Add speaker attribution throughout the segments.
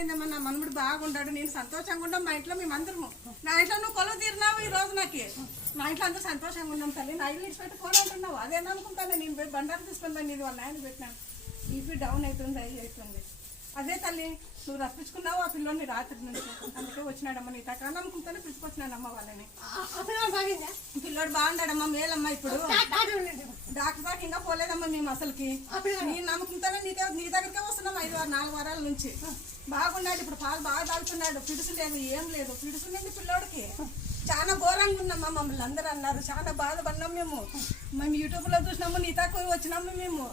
Speaker 1: ఏందమ్మా, నా మనముడు బాగుండాడు నేను సంతోషంగా ఉన్నాం మా ఇంట్లో మేమందరము. నా ఇంట్లో నువ్వు కొలువు తీరినావు ఈ రోజు నాకు. మా ఇంట్లో అందరూ సంతోషంగా ఉన్నాం తల్లి. నా ఇల్లు ఇచ్చిపెట్టి ఫోన్ అంటున్నావు అదే అనుకుంటాను నేను? పోయి బండారు తీసుకుందాను ఇది వాళ్ళ నాయన పెట్టినాను. బీపీ డౌన్ అవుతుంది అవుతుంది. అదే తల్లి నువ్వు రప్పించుకున్నావు ఆ పిల్లోని రాత్రి నుంచి. అందుకే వచ్చినాడమ్మా నీ తక్కువ అనుకుంటానే పిలుచుకొచ్చినానమ్మ వాళ్ళని. పిల్లోడు బాగున్నాడమ్మా మేలమ్మా ఇప్పుడు. డాక్టర్ దాకా ఇంకా పోలేదమ్మా మేము అసలుకి. నేను నమ్ముకుంటానే నీ దగ్గర నీ దగ్గరకే వస్తున్నాం ఐదు వారు నాలుగు వారాల నుంచి. బాగున్నాడు ఇప్పుడు పాలు బాగా తాగుతున్నాడు. పిడుసు లేదు ఏం లేదు. పిడుసుండింది పిల్లోడికి. చాలా ఘోరంగా ఉన్నామా మమ్మల్ని అందరూ అన్నారు. చాలా బాధపడినాం మేము. మేము యూట్యూబ్లో చూసినాము నీ తక్కువ వచ్చినాము మేము.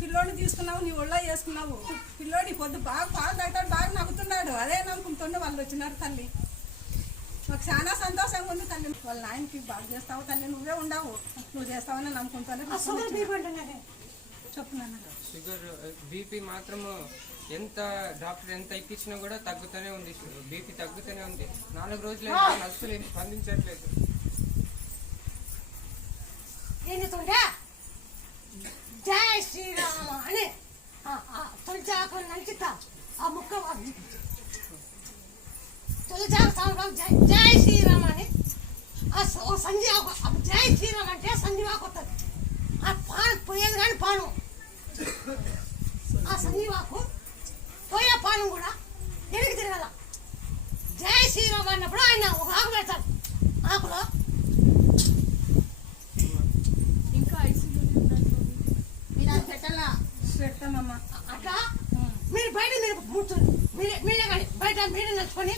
Speaker 1: పిల్లోడిని తీసుకున్నావు నీ ఒళ్ళో వేసుకున్నావు. పిల్లోడి పొద్దు బాగా పాలు తాగుతాడు బాగా నవ్వుతున్నాడు. అదే నమ్ముకుంటుండే వాళ్ళు వచ్చినారు తల్లి. మాకు చాలా సంతోషంగా ఉంది తల్లి. వాళ్ళ నాయనకి బాగా చేస్తావు తల్లి నువ్వే ఉండవు. నువ్వు చేస్తావని నమ్ముకుంటాను చెప్పు నాన్న.
Speaker 2: బీపీ మాత్రము ఎంత డాక్టర్ ఎంత ఎక్కించినా కూడా తగ్గుతూనే ఉంది. బీపీ తగ్గుతూనే ఉంది. నాలుగు రోజులు అసలు ఏం స్పందించట్లేదు.
Speaker 3: ఏం చెప్తుంటే జై శ్రీరామ అని. తొలిచాకు నంచిత. ఆ ముక్క తొలిచాకు సాగు జై జై శ్రీరామ అని. ఆ స- ఓ సంజీవాకు ఆ జై శ్రీరామ్ అంటే సంజీవాకు వస్తుంది ఆ పాను పోయేది కానీ పాను ఆ సంజీవాకు పానం కూడా ఎడికి తిరగల. జై శ్రీరామ్ అన్నప్పుడు ఆయన ఒక ఆకు పెడతాడు. ఆకులో
Speaker 1: మీరు అది పెట్టాలా? పెట్టామమ్మా.
Speaker 3: అట్లా? మీరు బయట మీరు కూర్చోండి. మీరే మీరే కానీ బయట మీరు నడుచుకొని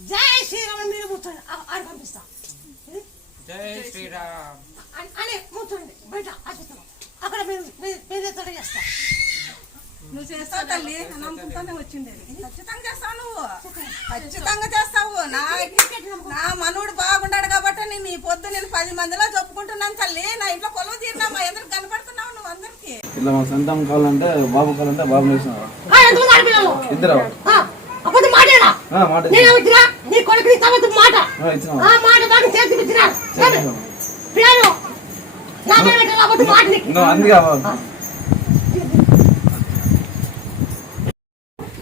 Speaker 3: జై శ్రీరామ్ మీరు కూర్చోండి. ఆడ పంపిస్తా. ఇది
Speaker 2: జై శ్రీరామ్.
Speaker 3: అని- అని కూర్చోండి బయట ఆశిస్తాం అక్కడ మీరు మీరు- మీరే తొడ చేస్తా
Speaker 1: నువ్వు చేస్తావు తల్లి నమ్ముకుంటానే వచ్చిండేది ఖచ్చితంగా చేస్తావు నువ్వు. ఖచ్చితంగా చేస్తావు. నా నా మనవుడు బాగుండాడు కాబట్టి నేను ఈ పొద్దు నేను పది మందిలో చెప్పుకుంటున్నాను తల్లి. నా ఇంట్లో కొలువు తీరినా మా ఎదురు కనపడుతున్నావు నువ్వు అందరికి?
Speaker 4: ఇలా మా సంతానం కావాలంటే బాబు కావాలంటే బాబు ఇద్దరు.
Speaker 3: ఆ, అబద్ధం మాటేనా?
Speaker 4: ఆ, మాట
Speaker 3: నీ చేతి ఇచ్చినారు.
Speaker 4: అందుకే ఆ-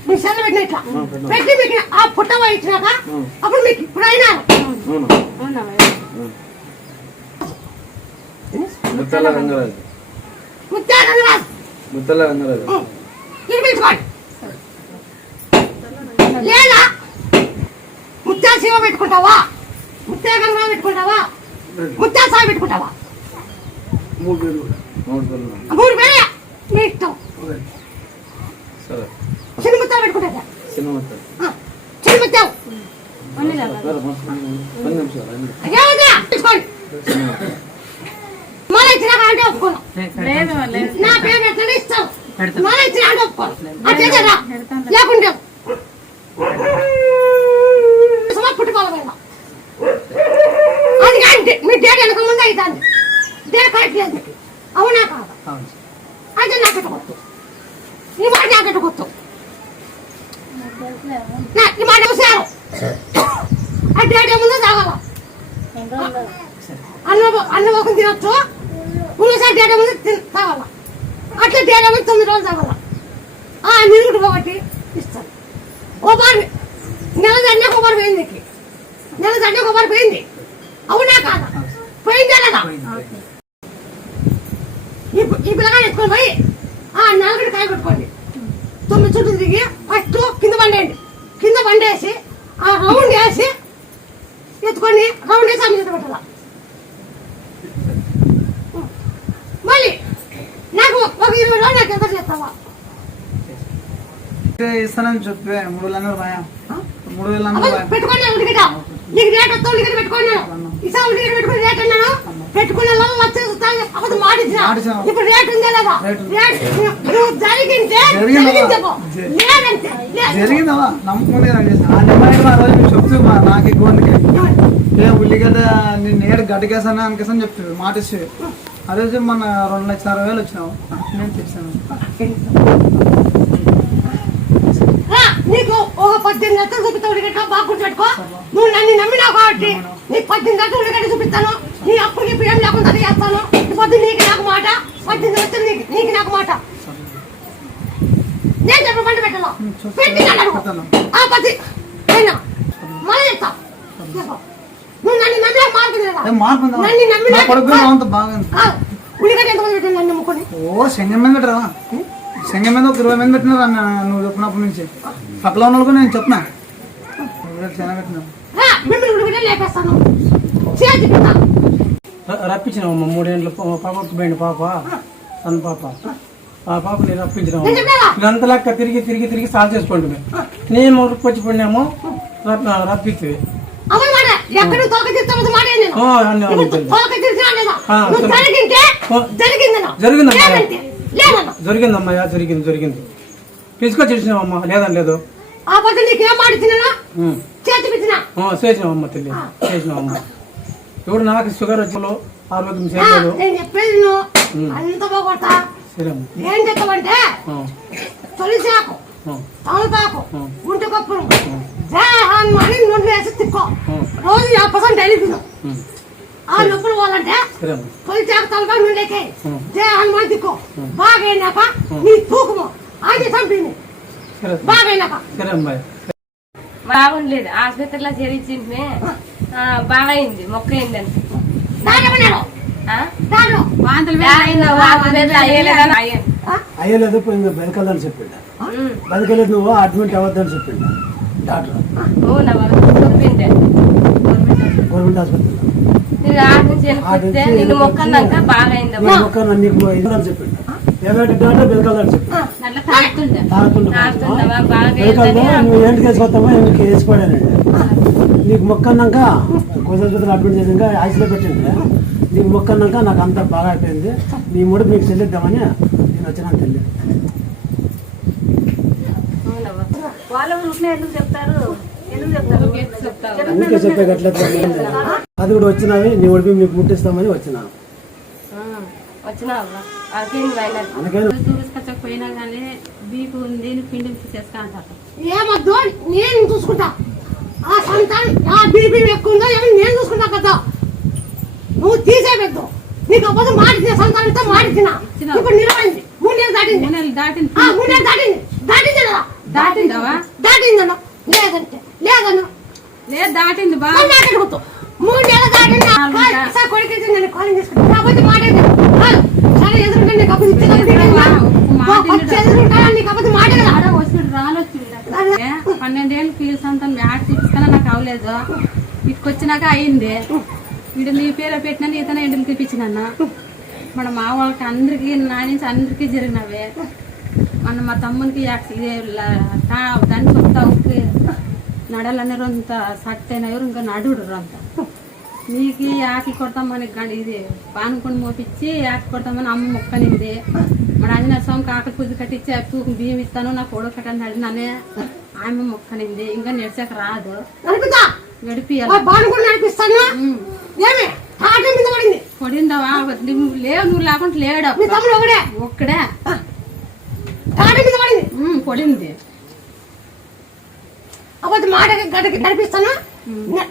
Speaker 3: మీ సెల్ పెట్టిన ఇట్లా పెట్టి మీకు ఆ పుట్టవ ఇచ్చినాక అప్పుడు మీకు ఇప్పుడు అయినా.
Speaker 4: ముత్తల రంగరాజు.
Speaker 3: ముత్యాలు
Speaker 4: ముత్తల రంగరాజు.
Speaker 3: లేదా ముత్యాల శివ పెట్టుకుంటావా? ముత్యా గంగా పెట్టుకుంటావా? ముత్యా సాయి పెట్టుకుంటావా?
Speaker 4: మూడు
Speaker 3: పేరే మీ ఇష్టం.
Speaker 4: సరే.
Speaker 3: చిన్న ముత్యాలు పెట్టుకుంటా నా పేరు ఇస్తాను మన ఇచ్చిన ఒప్పుకోను. అంటే కదా లేకుంటే సుమా పుట్టుకోవాలి అది కానీ మీ డేట్ వెనక ముందు అవుతుంది డేట్ కరెక్ట్ లేదు మీకు. అవునా కాదా అయితే నాకు ఎట్టకొద్దు ఈ మాట నాకు ఎట్టకొద్దు నా- ఈ మాట చూశారు ఆ డేట్ ఏముందో తాగాల అన్న అన్న ఒక తినొచ్చు పులిసారి డేటా ముందు తిన్- తాగాల అట్లా డేటా ముందు తొమ్మిది రోజులు తాగాల ఆ నీరు పోగొట్టి ఇస్తాను కొబ్బరి నెల దండే కొబ్బరి పోయింది నీకు నెల దండే కొబ్బరి పోయింది. అవునా కాదా? పోయిందే కదా ఈ పిల్లగాడు ఎత్తుకొని పోయి ఆ నలుగురి కాయ పెట్టుకోండి తొమ్మిది చుట్టూ తిరిగి ఫస్ట్ కింద బండేయండి. కింద బండేసి ఆ రౌండ్ వేసి ఎత్తుకొని రౌండ్ వేసి అమ్మ పెట్టాల? మళ్ళీ నాకు ఒక ఇరవై రోజులు నాకు ఎంత చేస్తావా?
Speaker 5: ఇస్తానని చెప్పే మూడు వేలు మూడు వేలు
Speaker 3: పెట్టుకోండి నీకు రేట్ వస్తా ఉడికిట పెట్టుకోండి ఇసా ఉడికిట పెట్టుకుని రేట్ అన్నాను. పెట్టుకున్న అప్పుడు మాటిచ్చిన. ఇప్పుడు రేట్ ఉందా లేదా? నువ్వు జరిగింటే
Speaker 5: జరిగిందా? నమ్మకం లేదు అని ఆ నెంబర్ ఆ రోజు మీరు చెప్తూ మా నాకు ఎక్కువ ఏ ఉల్లిగడ్డ నేను నేడు గడ్డకేసాను అనికేసాను చెప్తుంది మాట ఇచ్చి ఆ రోజు మన రెండు లక్షల అరవై వేలు వచ్చినావు. నేను తెచ్చాను.
Speaker 3: నీకు ఒక పద్దెనిమిది గంటలు చూపిస్తా ఉడిగట్ట బాగా గుర్తుపెట్టుకో? నువ్వు నన్ను నమ్మినావు కాబట్టి నీకు పద్దెనిమిది గంటలు ఉడిగట్ట చూపిస్తాను? నీ అప్పుకి ఇప్పుడు ఏం లేకుండా అది చేస్తాను. ఇప్పుడు నీకు నాకు మాట పద్దెనిమిది గంటలు నీకు నీకు నాకు మాట. నేను చెప్పు పంట పెట్టాలో?
Speaker 5: చూస్తాను.
Speaker 3: పెట్టి. ఆ పది అయినా మళ్ళీ చెప్తా. నువ్వు నన్ను నమ్మినా మార్పు? నన్ను నమ్మినా ఉల్లిగడ్డ ఎంతమంది పెట్టాను నన్ను నమ్ముకొని?
Speaker 5: ఓ సంగం మీద పెట్టరా? సంగం మీద ఒక ఇరవై మంది పెట్టినారా అన్న నువ్వు చెప్పినప్పటి నుంచి? పక్కలో ఉన్న వాళ్ళకు నేను చెప్పిన చాలా పెట్టినా?
Speaker 3: రా, మిమ్మల్ని ఉల్లిగడ్డ లేపేస్తాను. చేతి పెడతా
Speaker 6: రప్పించినామమ్మ మూడేళ్ళు పాపకు పోయింది పాప. సన్న పాప. ఆ పాపని రప్పించినాము
Speaker 3: నేను చెప్పాలా
Speaker 6: ఇదంతా లెక్క తిరిగి తిరిగి తిరిగి సాల్వ్ చేసుకోండి నేను ఊరికి వచ్చి పడినాము.
Speaker 3: జరిగిందన్నా.
Speaker 6: జరిగిందమ్మా. జరిగింది జరిగింది. తీసుకొచ్చి ఇచ్చినామమ్మా లేదని లేదు.
Speaker 3: ఆ పొద్దు నీకేం
Speaker 6: తల్లి ఇప్పుడు నాకు షుగర్ వచ్చి ఆరోగ్యం చేయలేదు
Speaker 3: నేను చెప్పేది నువ్వు అంత ఏం తొలిసాకు తమలపాకు. గుంటె హనుమాని నొండు వేసి తిక్కో. రోజు యాభై పర్సెంట్ డైలీ తిను.
Speaker 6: ఉం.
Speaker 3: ఆ నొప్పులు పోవాలంటే తొలిసాకు తలపాకు తిక్కో. బాగైనాక నీ తూకము. అది చంపింది
Speaker 6: సరే.
Speaker 3: బాగైనాక.
Speaker 6: సరే అమ్మాయి.
Speaker 7: బాగుండలేదు. ఆసుపత్రిలో చేరించింటే బాగా అయింది? మొక్క అయిందని
Speaker 8: అయ్యలేదు పోయింది బతికెళ్ళని చెప్పిండు. బతికెళ్ళదు నువ్వు అడ్మిట్ అవ్వద్దని చెప్పిండు. డాక్టర్
Speaker 7: చెప్పిండే
Speaker 8: గవర్నమెంట్ హాస్పిటల్
Speaker 7: నేను ఆడ నుంచి వెళ్ళిపోతే నిన్ను మొక్కన్నాక బాగా అయింది
Speaker 8: మొక్క నీకు ఇదని చెప్పిండు. ఏమైనా డాక్టర్ బతికెళ్ళని చెప్పిండు. నువ్వు ఏంటికి వేసుకోతామో ఎందుకు వేసిపోయానండి నీకు మొక్క అన్నాక కొంచెం అడ్మిట్ చేసాక ఐసీలో పెట్టిండే నీకు మొక్క అన్నాక నాకు అంత బాగా అయిపోయింది. నీ ముడి మీకు చెల్లిద్దామని నేను వచ్చినాను తెల్లి.
Speaker 7: వాళ్ళ ఊరికే ఎందుకు చెప్తారు? ఎందుకు చెప్తారు? చెప్తారు
Speaker 8: అందుకే చెప్పే గట్ల అది కూడా వచ్చినవి నీ ఒడిపి మీకు ముట్టిస్తామని వచ్చినా
Speaker 7: బయలుదేరి
Speaker 8: అందుకని
Speaker 9: చూపించకపోయినా కానీ బీపీ ఉంది నువ్వు పిండి చేస్తా అంటారు.
Speaker 3: ఏమొద్దు నేను చూసుకుంటా? ఆ సంతానం ఆ బీపీ ఎక్కువ ఉందో ఏమో నేను చూసుకుంటా కదా. నువ్వు తీసేయద్దు నీకు అప్పుడు మాడితే సంతానంతో మాడిచిన ఇప్పుడు నిలబడింది. మూడేళ్ళు దాటింది.
Speaker 9: మూడేళ్ళు దాటింది.
Speaker 3: ఆ, మూడేళ్ళు దాటింది. దాటింది కదా.
Speaker 9: దాటిందావా?
Speaker 3: దాటిందన్న లేదంటే లేదన్న
Speaker 9: లేదు దాటింది బా.
Speaker 3: మరి మాట్లాడకూడదు మూడేళ్ళు దాటింది. నేను కాలేజ్ తీసుకుంటా కాకపోతే
Speaker 9: పన్నెండేళ్ళు ఫీల్స్ అంతా మ్యాట్ తీపిస్తానా నాకు అవలేదు ఇటుకొచ్చినాక అయింది వీడు నీ పేరు పెట్టినా నీతనే ఎండలు తీపించిన మన మా వాళ్ళకి అందరికి నా నుంచి అందరికీ జరిగినవే మన మా తమ్మునికి ఇదే ల- తా- దాన్ని చెప్తా ఉక్కి నడలన్నీ రొంత సట్టైన ఎవరు ఇంకా నడుడు రొంత నీకు యాకి కొడతామని ఇది పానుకొని మోపించి యాకి కొడతామని అమ్మ మొక్కనింది. మన ఆంజనేయ స్వామికి ఆకలి పూజ కట్టించి తూకం బియ్యం ఇస్తాను నాకు కొడుకు కట్టని అడిగినానే ఆమె మొక్కనింది. ఇంకా నడిచాక రాదు.
Speaker 3: నడిపిద్దా?
Speaker 9: గడిపియాలి
Speaker 3: బాను కూడా నడిపిస్తాను? ఏమి? ఆట మీద పడింది.
Speaker 9: కొడిందావా నువ్వు లేవు నువ్వు లేకుండా లేడు ఒక్కడే.
Speaker 3: పడింది. మాట గడికి నడిపిస్తాను? నా-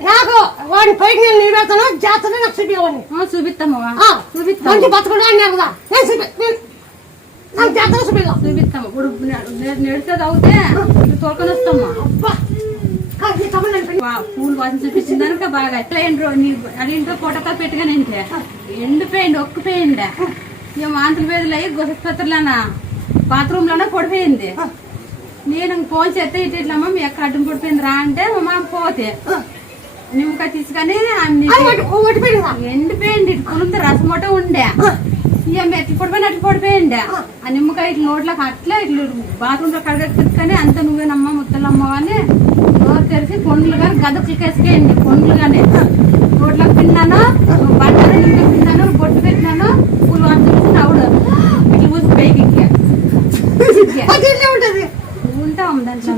Speaker 3: నాకు వాడిని పైకి నేను నిలబెడతాను జాతర నాకు చూపించవాడిని
Speaker 9: ఆ, చూపిస్తామవ్వా చూపిస్తాం
Speaker 3: మంచి బతుకుడు అన్నారు కదా నేను చూపి నేను- నాకు జాతర
Speaker 9: చూపిస్తాము ఇప్పుడు నడిచేది అవుతే తోలుకొని వస్తామా పూలు వాసన చూపించిందనుక బాగా ఎట్లా నీ అది ఇంట్లో పొటకా పెట్టుగానే ఇంటే ఎండిపోయింది ఒక్కిపోయింది ఇక వాంతులు వేదులు అయ్యి గొసపత్రులనా బాత్రూమ్లోనే పడిపోయింది. నేను ఫోన్ చేస్తే ఇటు ఇట్లమ్మా మీ అక్క అడ్డం పడిపోయింది రా అంటే మా పోతే. నిమ్మకాయ తీసుకొని ఎండిపోయింది ఇటు కులుంది రసమొట ఉండే. ఇక మెట్లు పడిపోయిన అట్లా పడిపోయిండే. ఆ. నిమ్మకాయ ఇట్లా నోట్లోకి అట్లా ఇట్లా బాత్రూమ్లో కడగట్టుకొని అంత నువ్వేనమ్మా ముత్తలమ్మ అని నోరు తెరిచి కొండలు కానీ గద చికేసుకేయండి కొండలు కానీ నోట్లోకి తిన్నాను బట్టలు తిన్నాను బొట్టు పెట్టినాను పూలు వాడుతుంది నవ్వుడు. ఇట్లా ఊసి పైకి
Speaker 3: ఉంటది.
Speaker 9: ఉంటాం దాంట్లో?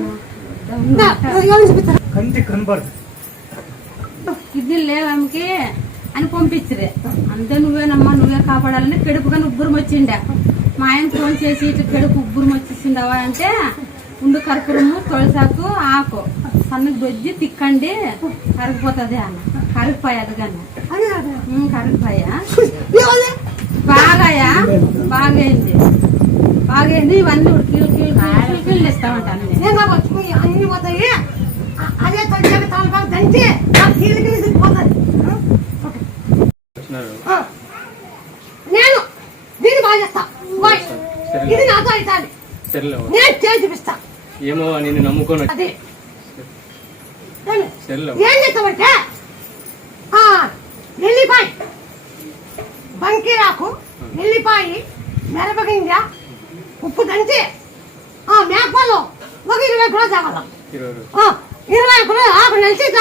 Speaker 6: కంటి
Speaker 9: ఇది లేవమ్మకి అని పంపించరే. అంతే నువ్వేనమ్మా నువ్వే కాపాడాలని పెడుపుగా ఉబ్బురం వచ్చిండే. మా ఆయన ఫోన్ చేసి ఇట్లా పెడుపు ఉబ్బురం వచ్చేసిండవా అంటే ఉండు కర్పూరము తులసాకు ఆకు. సన్నకి దొజ్జి తిక్కండి కరిగిపోతుంది అన్న. కరిగిపోయాది కానీ కరిగిపోయా. బాగాయా? బాగైంది. బాగైంది ఇవన్నీ ఉడికి ఉడికి ఇస్తామంటాను నేను
Speaker 3: అన్ని పోతాయి. అదే తగ్గాక తలపాకు దంచి ఆ
Speaker 2: వచ్చినారు.
Speaker 3: నేను దీన్ని బాగా చేస్తా. ఇది నాతో
Speaker 2: సరేలే
Speaker 3: నేను చేసి చూపిస్తా
Speaker 2: ఏమో నేను నమ్ముకొని
Speaker 3: అది. ఏం చేస్తామంటే ఆ, ఎల్లిపాయ బంకీరాకు ఎల్లిపాయ మిరపగింజ ఉప్పు దంచి ఆ మేకపాలు ఒక ఇరవై కూడా తాగాల
Speaker 2: ఇరవై
Speaker 3: కూడా ఆకు ఇక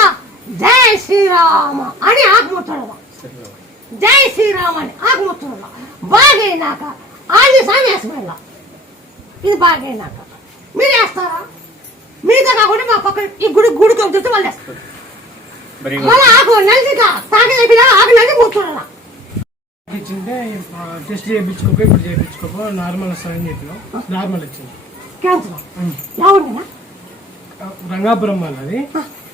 Speaker 3: జై శ్రీరామ అని ఆకు ముట్టడం.
Speaker 2: సరేలే.
Speaker 3: జై శ్రీరామ అని ఆకు ముట్టడం. బాగైనాక ఆది సామి వేసుకున్నా ఇది బాగైనాక. మీరు వేస్తారా? మీతో కాకుండా మా పక్కన ఈ గుడి గుడికి వచ్చి వాళ్ళు వేస్తారు మళ్ళీ ఆకు నలిసిక తాగి ఆకు నలిసి ముట్టడం.
Speaker 10: ఇచ్చింటే టెస్ట్ చేయించుకోపో ఇప్పుడు చేయించుకోపో నార్మల్ వస్తాయని చెప్పినాం. నార్మల్ వచ్చింది రంగాపురం వాళ్ళది.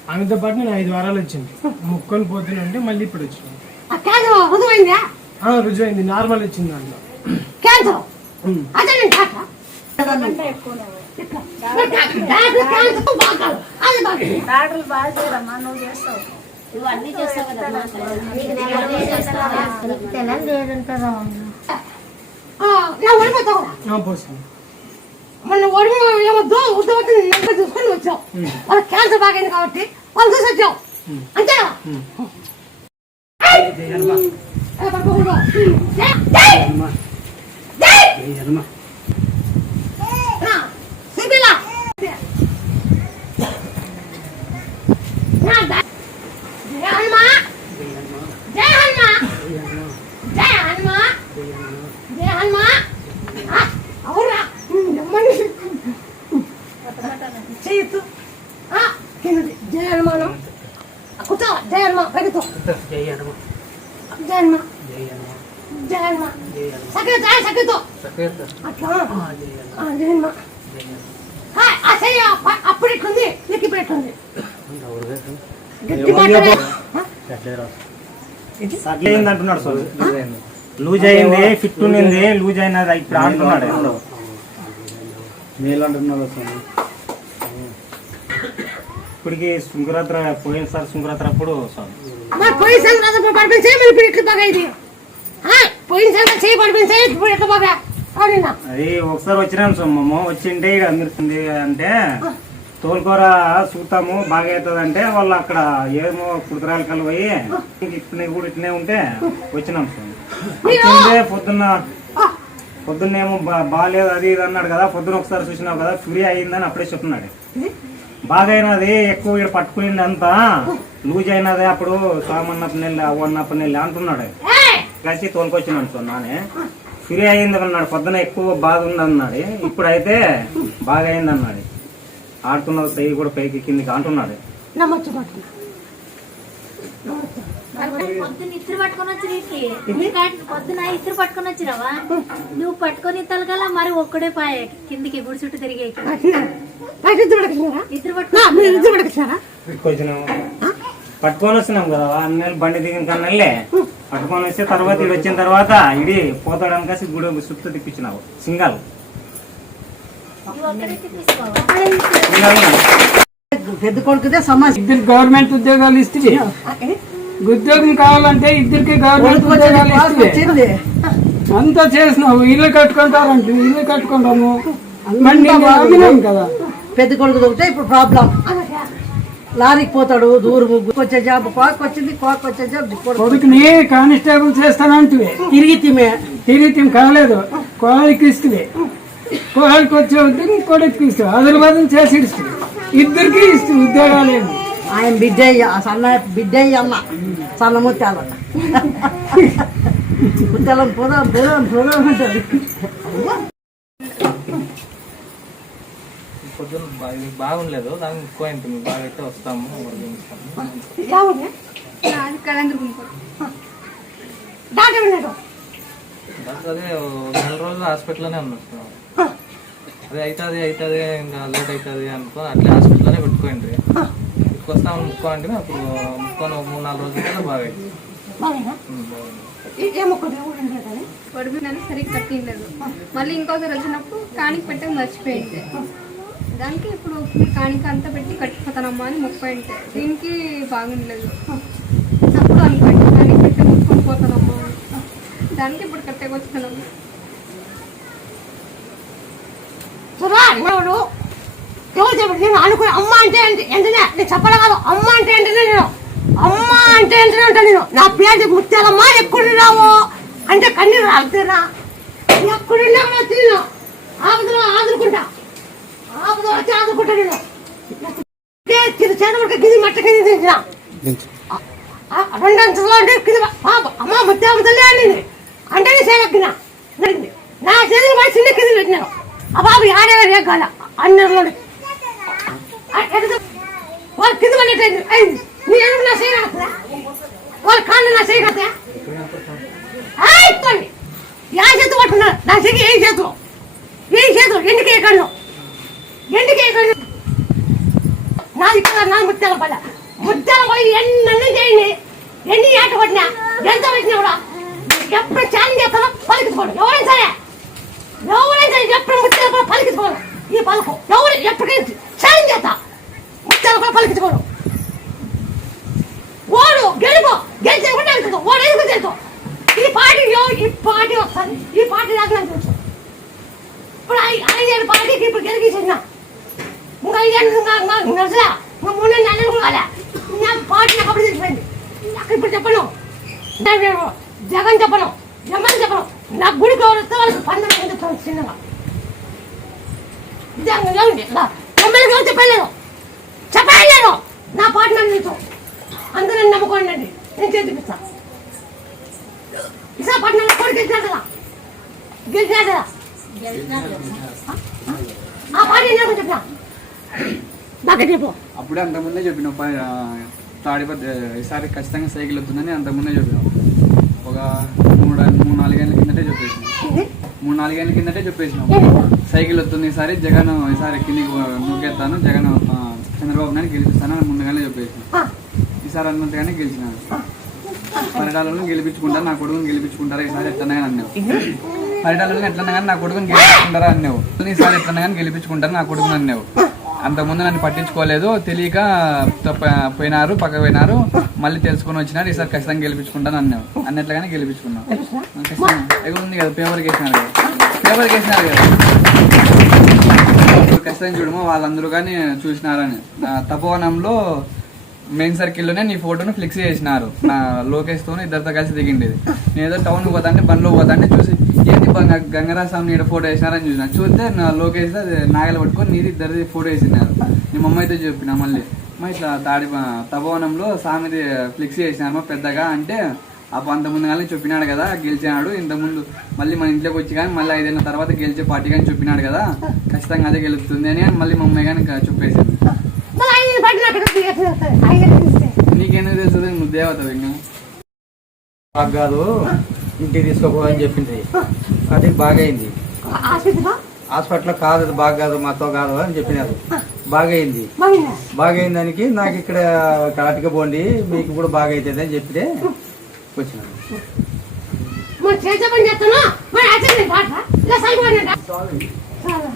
Speaker 10: ఆమెతో పాటు నేను ఐదు వారాలు వచ్చింది ముక్కొని పోతున్నంటే మళ్ళీ ఇప్పుడు
Speaker 3: క్యాన్సర్ రుజువైందా?
Speaker 10: ఆ, రుజువైంది. నార్మల్ వచ్చింది దాంట్లో.
Speaker 11: డాక్టర్లు బాగా చేయరమ్మా నువ్వు చేస్తావు.
Speaker 3: మొన్న ఓడిపో ఏమొద్దు ఉద్దవచ్చి నెంబర్ చూసుకొని వచ్చావు. వాళ్ళ క్యాన్సర్ బాగైంది కాబట్టి వాళ్ళు చూసి వచ్చావు. అంతే కదా? ఏ, పడుకోకూడదు. జై, జై! జై! నా, సిబిలా. నా దా- జై హనుమా జై హనుమా జై హనుమా జై హనుమా ఆ, అవురా నమ్మని చేయొద్దు జయ హనుమానం. కూర్చో జయ హనుమా పెరుగుతో జయ హనుమా. జయ హనుమా. సకల జయ సకలతో అట్లా? ఆ, జయ హనుమా. ఆ, ఆ చెయ్యి అప్ప- అప్పుడు ఇట్లుంది నీకు ఇప్పుడు ఇట్లుంది. గట్టి మాట్లాడే
Speaker 12: అంటున్నాడు సార్ లూజ్ అయింది ఫిట్ ఉన్నింది లూజ్ అయినది ఇప్పుడు అంటున్నాడు.
Speaker 13: మేలు అంటున్నాడు
Speaker 12: ఇప్పటికి శుంకరాత్ర అప్పుడు సార్
Speaker 3: మరి పోయిన సంవత్సరం పడిపోయింది మరి ఇప్పుడు ఇట్లా బాగా ఇది? ఆ, పోయిన సంవత్సరం చేయి పడిపోయింది ఇప్పుడు ఇట్లా బాగా? అవునా?
Speaker 12: అది ఒకసారి వచ్చినాను సొమ్మమ్మ వచ్చింటే ఇక్కడ అందరికింది అంటే తోలుకూర చూస్తాము బాగా అవుతుంది అంటే వాళ్ళు అక్కడ ఏమో కుదురాలు కలిపోయి ఇట్నే కూడా ఇట్నే ఉంటే వచ్చినాం వచ్చిందే పొద్దున్న పొద్దున్నేమో బా- బాగాలేదు అది ఇది అన్నాడు కదా పొద్దున ఒకసారి చూసినావు కదా ఫ్రీ అయిందని అప్పుడే చెప్తున్నాడు. బాగా అయినది ఎక్కువ ఇక్కడ పట్టుకునింది అంతా. లూజ్ అయినది అప్పుడు సామన్నప్ప నెల్లి అవ్వన్నప్ప నెల్లి అంటున్నాడు కలిసి తోలుకొచ్చినాను సార్ నానే. ఫ్రీ అయింది అన్నాడు పొద్దున ఎక్కువ బాధ ఉంది అన్నాడు ఇప్పుడు అయితే బాగా అయింది అన్నాడు ఆడుతున్న చెయ్యి కూడా పైకి కిందికి అంటున్నాడు.
Speaker 14: ఇద్దరు పట్టుకొని వచ్చి నీకు పొద్దున ఇద్దరు పట్టుకొని వచ్చినావా నువ్వు పట్టుకొని తలగల మరి ఒక్కడే పాయ కిందికి గుడి చుట్టూ తిరిగేకి
Speaker 3: బయట ఇద్దరు మీరు ఇద్దరు
Speaker 12: పట్టుకొని వస్తున్నాం కదా అన్నెళ్ళు బండి దిగిన కన్నెళ్ళే పట్టుకొని వస్తే తర్వాత ఇటు వచ్చిన తర్వాత ఇడి పోతాడని కాసి గుడి చుట్టూ తిప్పించినావు. సింగల్.
Speaker 10: పెద్ద కొడుకుదే సమస్య ఇద్దరు గవర్నమెంట్ ఉద్యోగాలు ఇస్తే ఉద్యోగం కావాలంటే ఇద్దరికి గవర్నమెంట్ ఉద్యోగాలు ఇస్తే అంతా చేసినావు. ఇల్లు కట్టుకుంటారంటే. ఇల్లు కట్టుకుంటాము. కదా.
Speaker 15: పెద్ద కొడుకు దొరికితే ఇప్పుడు ప్రాబ్లం. లారీకి పోతాడు దూరం వచ్చే జాబ్ కోక్ వచ్చింది కోక్ వచ్చే జాబ్ కొడుకు.
Speaker 10: కొడుకుని కానిస్టేబుల్ చేస్తానంటే
Speaker 15: తిరిగి తిమే
Speaker 10: తిరిగి తిని కాలేదు. కోడలికి ఇస్తుంది కోడలికి వచ్చే ఉద్యోగం కొడుకు ఇస్తుంది అదలు బదులు చేసి ఇస్తుంది ఇద్దరికి ఇస్తుంది ఉద్యోగాలు ఏమి?
Speaker 15: ఆయన బిడ్డ సన్న బిడ్డ అన్న సన్న ముత్యాల. ముత్యాలం పోదాం పోదాం పోదాం అంటారు.
Speaker 2: పొద్దున బా- బాగుండలేదు దానికి ఎక్కువ అయింది మీకు బాగా అయితే వస్తాము
Speaker 9: అది
Speaker 2: నెల రోజులు హాస్పిటల్లోనే ఉన్నారు సార్. అదే అవుతుంది అవుతుంది ఇంకా లేట్ అవుతుంది అనుకో అట్లా హాస్పిటల్లోనే పెట్టుకోండి. వస్తాము ముక్కో అంటే అప్పుడు ముక్కొని ఒక మూడు నాలుగు రోజుల కల్లా బాగా
Speaker 3: మొక్క
Speaker 9: పొడిపినని సరిగ్గా కట్టిండదు. మళ్ళీ ఇంకోసారి వచ్చినప్పుడు కాணிక పెట్టక మర్చిపోయింది. దానికి ఇప్పుడు కాணிక అంతా పెట్టి కట్టిపోతానమ్మా అని ముప్పై అంటే దీనికి బాగుండలేదు. అప్పుడు అనుకోండి కాணிక పెట్టి ముట్టుకొని పోతానమ్మా. దానికి ఇప్పుడు కట్టేకొచ్చుకున్నాము
Speaker 3: సురా ఎవడు ఎవరు చెప్పడు? నేను అనుకుని అమ్మ అంటే ఏంటి? ఏంటనే? నేను చెప్పడం కాదు. అమ్మ అంటే ఏంటనే నేను? అమ్మ అంటే ఏంటనే ఉంటాను నేను? నా పేరు ముత్యాలమ్మ ఎక్కడున్నావు? అంటే కన్నీరు రాలుతున్నా ఎక్కడున్నా కూడా తిన్నా. ఆపదలో ఆదుకుంటా. ఆపదలో వచ్చి ఆదుకుంటా నేను కింద చేత గిది మట్ట కింద తింటున్నా రెండు అంతలో అంటే కింద పాప అమ్మ ముత్యాలమ్మ తల్లి అని అంటే నేను సేవక్కినా నా చేతులు పడి చిన్న కింద పెట్టినాను ఆ బాబు ఆడేవారు ఏ కాల అన్నర్లో వాళ్ళు కింద పడినట్టు అయింది నీ ఎదురు నా చేయగలుగుతా వాళ్ళ కాళ్ళు నా చేయగలుగుతా అయిపోయింది యా చేతు పట్టుకున్నారు నా చెయ్యి ఏ చేతులు ఏ చేతులు ఎందుకే కళ్ళు ఎందుకే కళ్ళు నా ఇక్కడ నా ముత్యాల పడ ముత్యాల పడ ఎన్ని చేయండి ఎన్ని ఆట కొట్టినా? ఎంత పెట్టినా కూడా? ఎప్పుడు ఛాలెంజ్ చేస్తానో పలికించుకోండి ఎవరైనా సరే. ఎవరైనా సరే ఎప్పుడు ముత్యాల కూడా పలికించుకోను. ఈ పలకం ఎవరు ఎప్పటికీ ఛాలెంజ్ చేస్తా. ముత్యాల కూడా పలికించుకోను. ఓడు గెలుపు. గెలిచి కూడా వెళ్తాడు ఓడు ఎందుకు తెలుసు? ఈ పార్టీ ఎవ- ఈ పార్టీ వస్తుంది. ఈ పార్టీ నాకు నాకు తెలుసు. ఇప్పుడు ఐ- ఐదేళ్ళు పార్టీకి ఇప్పుడు గెలిగించిన ఇంకా ఐదేళ్ళు ఇంకా ఇంకా నడుసా ఇంకా మూడు నెలలు కాలే నా పార్టీ నాకు అప్పుడు తెలిసిపోయింది నాకు ఇప్పుడు చెప్పను జగన్ చెప్పను జగన్ చెప్పను నా గుడి ఎవరు వస్తే వాళ్ళకి చెప్తాను చిన్నగా జగన్ ఏమండి ఎమ్మెల్యేకి ఎవరు నా పాట నన్ను అందరూ నమ్ముకోండి అండి నేను చేతిపిస్తా విశాఖపట్నంలో కూడా గెలిచినా కదా గెలిచినా కదా ఆ పార్టీ చెప్పినా? బాగా చెప్పు.
Speaker 5: అప్పుడే అంతకుముందే చెప్పిన తాడిపత్రి ఈసారి ఖచ్చితంగా సైకిల్ వస్తుందని అంతకుముందే చెప్పినాం ఒక మూడు మూడు నాలుగేళ్ళ కిందటే చెప్పేసినాం మూడు నాలుగేళ్ళ కిందటే చెప్పేసినాం సైకిల్ వస్తుంది ఈసారి జగన్ ఈసారి కిందికి నూకెత్తాను జగన్ చంద్రబాబు నాయుడు గెలిపిస్తాను అని ముందుగానే చెప్పేసినాం ఈసారి అన్నట్టుగానే గెలిచినాను. పరిటాలను గెలిపించుకుంటారు నా కొడుకుని గెలిపించుకుంటారా ఈసారి ఎట్లనే అన్నావు. పరిటాలను ఎట్లన్నా కానీ నా కొడుకుని గెలిపించుకుంటారా అన్నావు. ఈసారి ఎట్లన్నా కానీ గెలిపించుకుంటారు నా కొడుకుని అన్నావు. అంతకుముందు నన్ను పట్టించుకోలేదు తెలియక తప్ప- పోయినారు పక్క పోయినారు మళ్ళీ తెలుసుకొని వచ్చినారు ఈసారి ఖచ్చితంగా గెలిపించుకుంటాను అన్నావు. అన్నట్లుగానే గెలిపించుకున్నావు. ఖచ్చితంగా. ఉంది కదా పేపర్కి వేసినారు కదా. పేపర్కి వేసినారు కదా. ఖచ్చితంగా చూడము వాళ్ళందరూ కానీ చూసినారని. తపోవనంలో మెయిన్ సర్కిల్లోనే నీ ఫోటోను ఫ్లెక్స్ చేసినారు. నా లోకేష్తో ఇద్దరితో కలిసి దిగిండేది. నేను ఏదో టౌన్ పోతాంటే బండ్లో పోతాంటే చూసి ఏంటి బ- గంగరాజ్ స్వామి నీడ ఫోటో వేసినారని చూసిన. చూస్తే నా లోకేష్ అది నాగలు పట్టుకొని నీది ఇద్దరిది ఫోటో వేసినారు. నీ మమ్మ అయితే చెప్పిన మళ్ళీ. మా ఇట్లా తాడి తపోవనంలో స్వామిది ఫ్లెక్స్ చేసినారు మా పెద్దగా అంటే అప్పుడు అంత ముందు కానీ చెప్పినాడు కదా గెలిచినాడు. ఇంతకుముందు మళ్ళీ మన ఇంట్లోకి వచ్చి కానీ మళ్ళీ ఐదేళ్ళ తర్వాత గెలిచే పార్టీ కానీ చెప్పినాడు కదా ఖచ్చితంగా అదే గెలుస్తుంది అని మళ్ళీ మమ్మీ కానీ చెప్పేసింది. నీకెందుకు తెలుస్తుంది నువ్వు దేవత
Speaker 13: కాదు. ఇంటికి తీసుకోపో అని చెప్పింది. అది బాగైంది. హాస్పిటల్? కాదు అది బాగా కాదు మాతో కాదు అని చెప్పినారు. బాగైంది.
Speaker 3: బాగుందా?
Speaker 13: బాగైన దానికి నాకు ఇక్కడ కరెక్ట్గా పోండి మీకు కూడా బాగా అవుతుంది అని చెప్పితే వచ్చినాను.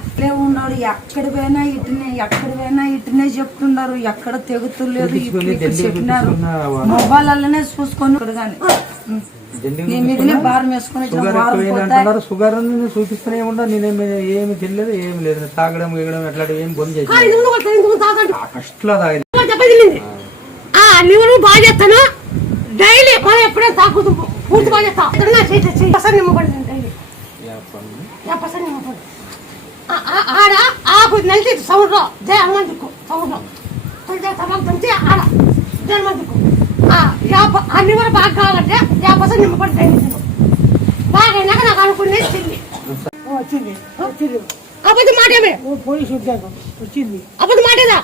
Speaker 16: ఇట్లే ఉన్నాడు ఎక్కడ పోయినా ఇటునే ఎక్కడ పోయినా ఇటునే చెప్తున్నారు ఎక్కడ తెగుతులేదు చెప్పినారు. మొబైల్లనే చూసుకొని ఇక్కడ కానీ నీ మీదనే భారం వేసుకొని వచ్చిన
Speaker 13: షుగర్ ఎక్కువైంది. అంటున్నారు. షుగర్ చూపిస్తూనే నేనేమి ఏమి తెలియలేదు ఏమి లేదు. తాగడం గీగడం ఎట్లాంటివి ఏం బంద్ చేసి ఫస్ట్లో తాగేది.
Speaker 3: లివర్ బాగా చేస్తాను. డైలీ మనం ఎప్పుడైనా తాగుతూ పూర్తి బాగా చేస్తా. ఎక్కడన్నా చేసి చేసి పసండి నిమ్మపడింది డైలీ. యా పసండి నిమ్మపడి. ఆడ ఆకు నెలచి సౌండ్లో జయ హనుమాన్ దిక్కు సౌండ్లో జయ తమాం తంచి ఆడ జయ ఆ లివర్ బాగా కావాలంటే యా పసండి నిమ్మపడి డైలీ తిను బాగా అయినాక నాకు అనుకునేది తిండి
Speaker 16: వచ్చింది. వచ్చింది.
Speaker 3: అబద్ధం మాటేమే?
Speaker 16: పోలీసు ఉద్యోగం. వచ్చింది.
Speaker 3: అబద్ధం మాటేదా?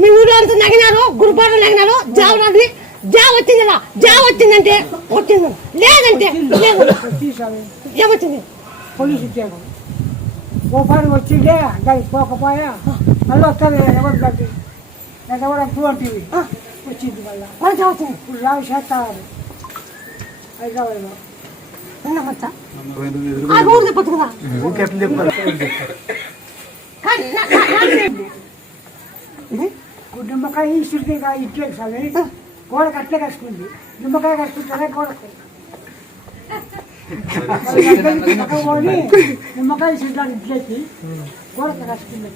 Speaker 3: మీ ఊళ్ళో అంతా నగినారు గురుపాటు నగినారు జావరాది జావ వచ్చింది కదా జావ వచ్చిందంటే వచ్చింది. లేదంటే లేదు. ఏమొచ్చింది
Speaker 16: పోలీసు ఉద్యోగం. గోపాలు వచ్చిండే దానికి పోకపోయా. మళ్ళీ వస్తుంది ఎవరు దాన్ని? ఎవరు అటువంటి వచ్చింది మళ్ళీ.
Speaker 3: మళ్ళీ జావ వచ్చింది.
Speaker 16: ఇప్పుడు రావు చేస్తారు
Speaker 3: హైదరాబాద్లో. ఉన్నామచ్చా ఆ ఊరు చెప్పొచ్చు కదా.
Speaker 8: ఊరికెట్లా చెప్పారు
Speaker 3: కానీ నా- నా- నాకేంటి? ఇది
Speaker 16: నిమ్మకాయ ఇసురుకాయ ఇట్లే సార్ గోడకు అట్లే కట్టుకుంది. నిమ్మకాయ కట్టుకుంటారా గోడకు నిమ్మకాయ ఇసురుకాయ ఇట్లేసి గోడకు కట్టుకుంది.